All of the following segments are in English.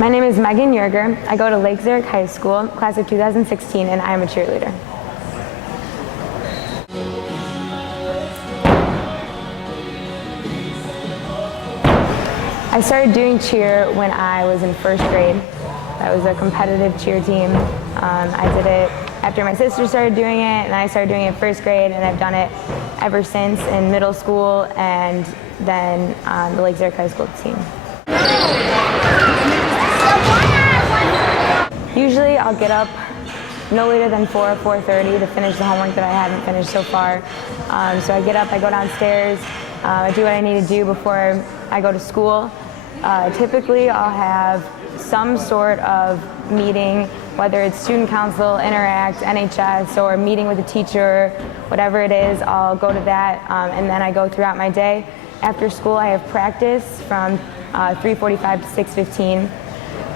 My name is Yerger. I go to Lake Zurich High School, class of 2016, and I am a cheerleader. I started doing cheer when I was in first grade. That was a competitive cheer team. I did it after my sister started doing it, and I started doing it in first grade, and I've done it ever since in middle school and then on the Lake Zurich High School team. Usually I'll get up no later than 4 or 4:30 to finish the homework that I haven't finished so far. So I get up, I go downstairs, I do what I need to do before I go to school. Typically I'll have some sort of meeting, whether it's student council, Interact, NHS, or a meeting with a teacher, whatever it is, I'll go to that, and then I go throughout my day. After school I have practice from 3:45 to 6:15.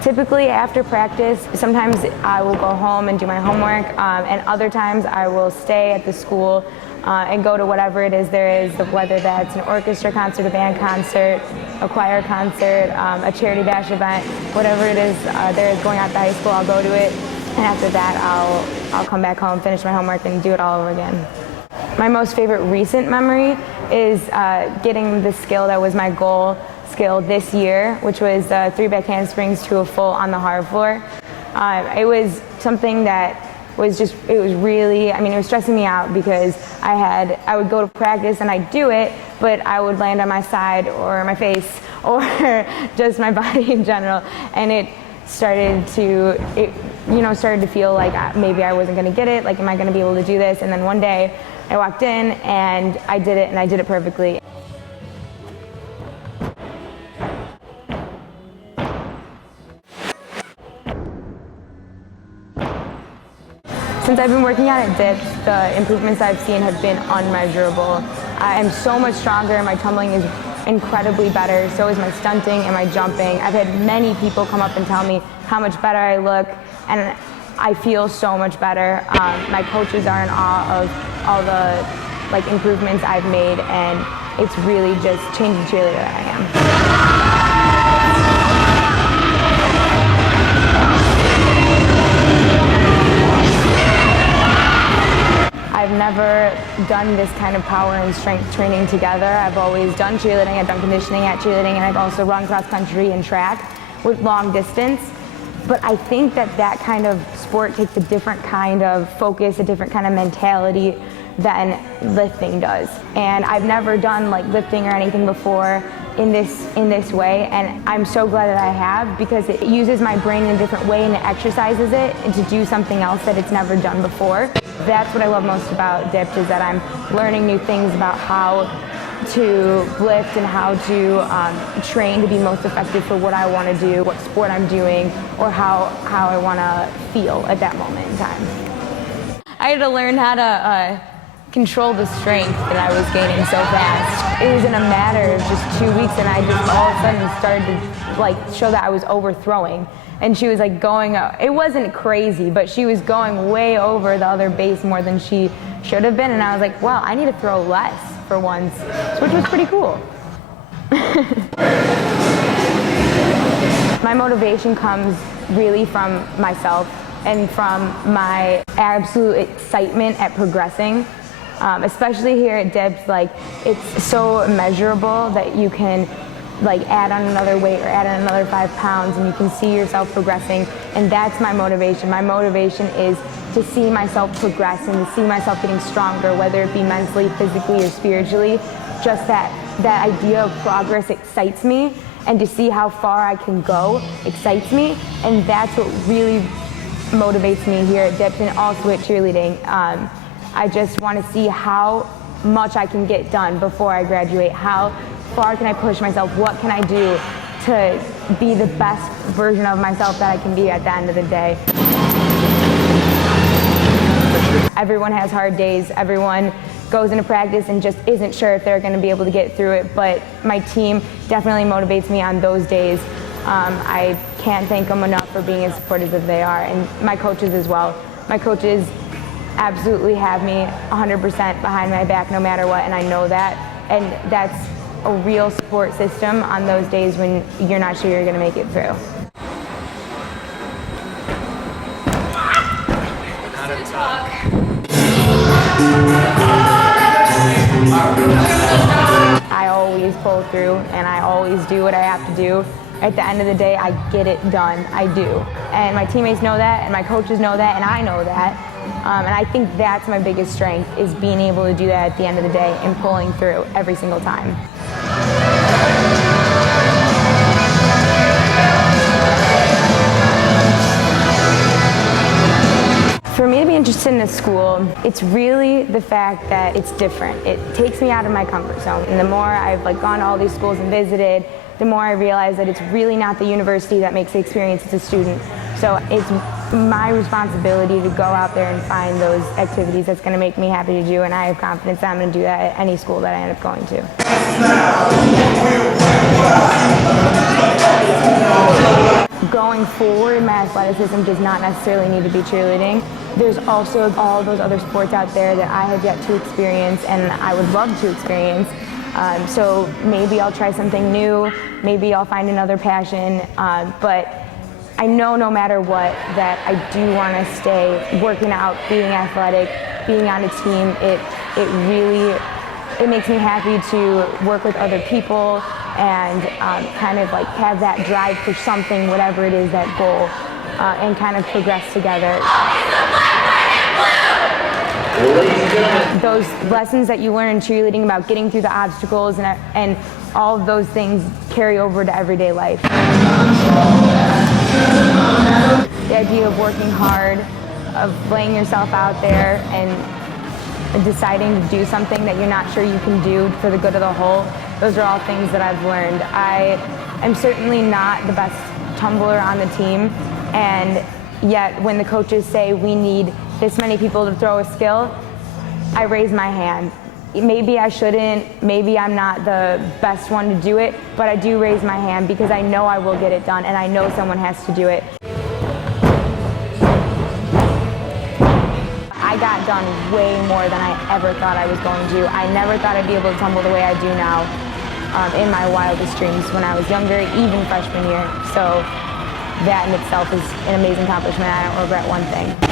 Typically after practice, sometimes I will go home and do my homework, and other times I will stay at the school and go to whatever it is there is, whether that's an orchestra concert, a band concert, a choir concert, a charity bash event, whatever it is there is going on at the high school, I'll go to it, and after that I'll come back home, finish my homework, and do it all over again. My most favorite recent memory is getting the skill that was my goal skill this year, which was 3 back handsprings to a full on the hard floor. It was something that was just, it was really, I mean, it was stressing me out because I would go to practice and I'd do it, but I would land on my side or my face or just my body in general, and it started to feel like maybe I wasn't going to get it, like am I going to be able to do this? And then one day I walked in and I did it, and I did it perfectly. Since I've been working out at dips, the improvements I've seen have been unmeasurable. I am so much stronger, and my tumbling is incredibly better, so is my stunting and my jumping. I've had many people come up and tell me how much better I look, and I feel so much better. My coaches are in awe of all the improvements I've made, and it's really just changing cheerleader that I am. I've never done this kind of power and strength training together. I've always done cheerleading, I've done conditioning at cheerleading, and I've also run cross country and track with long distance. But I think that kind of sport takes a different kind of focus, a different kind of mentality than lifting does. And I've never done lifting or anything before in this way, and I'm so glad that I have, because it uses my brain in a different way and it exercises it to do something else that it's never done before. That's what I love most about dips, is that I'm learning new things about how to lift and how to train to be most effective for what I want to do, what sport I'm doing, or how I want to feel at that moment in time. I had to learn how to control the strength that I was gaining so fast. It was in a matter of just 2 weeks, and I just all of a sudden started to show that I was overthrowing. And she was going, it wasn't crazy, but she was going way over the other base more than she should have been. And I was like, wow, I need to throw less for once, which was pretty cool. My motivation comes really from myself and from my absolute excitement at progressing. Especially here at dips, it's so measurable that you can add on another weight or add on another 5 pounds, and you can see yourself progressing, and that's my motivation. My motivation is to see myself progress and to see myself getting stronger, whether it be mentally, physically, or spiritually. Just that idea of progress excites me, and to see how far I can go excites me, and that's what really motivates me here at dips and also at cheerleading. I just want to see how much I can get done before I graduate. How far can I push myself? What can I do to be the best version of myself that I can be at the end of the day? Everyone has hard days. Everyone goes into practice and just isn't sure if they're going to be able to get through it, but my team definitely motivates me on those days. I can't thank them enough for being as supportive as they are, and my coaches as well. My coaches absolutely have me 100% behind my back no matter what, and I know that, and that's a real support system on those days when you're not sure you're going to make it through. to talk. I always pull through and I always do what I have to do. At the end of the day, I get it done. I do. And my teammates know that, and my coaches know that, and I know that. And I think that's my biggest strength, is being able to do that at the end of the day and pulling through every single time. For me to be interested in this school, it's really the fact that it's different. It takes me out of my comfort zone. And the more I've gone to all these schools and visited, the more I realize that it's really not the university that makes the experience as a student. So it's my responsibility to go out there and find those activities that's going to make me happy to do, and I have confidence that I'm going to do that at any school that I end up going to. Going forward, my athleticism does not necessarily need to be cheerleading. There's also all those other sports out there that I have yet to experience and I would love to experience. So maybe I'll try something new, maybe I'll find another passion, but I know no matter what that I do want to stay working out, being athletic, being on a team. It makes me happy to work with other people and kind of have that drive for something, whatever it is, that goal, and kind of progress together. Those lessons that you learn in cheerleading about getting through the obstacles and all of those things carry over to everyday life. The idea of working hard, of laying yourself out there and deciding to do something that you're not sure you can do for the good of the whole, those are all things that I've learned. I am certainly not the best tumbler on the team, and yet when the coaches say we need this many people to throw a skill, I raise my hand. Maybe I shouldn't, maybe I'm not the best one to do it, but I do raise my hand because I know I will get it done and I know someone has to do it. I got done way more than I ever thought I was going to. I never thought I'd be able to tumble the way I do now in my wildest dreams when I was younger, even freshman year. So that in itself is an amazing accomplishment. I don't regret one thing.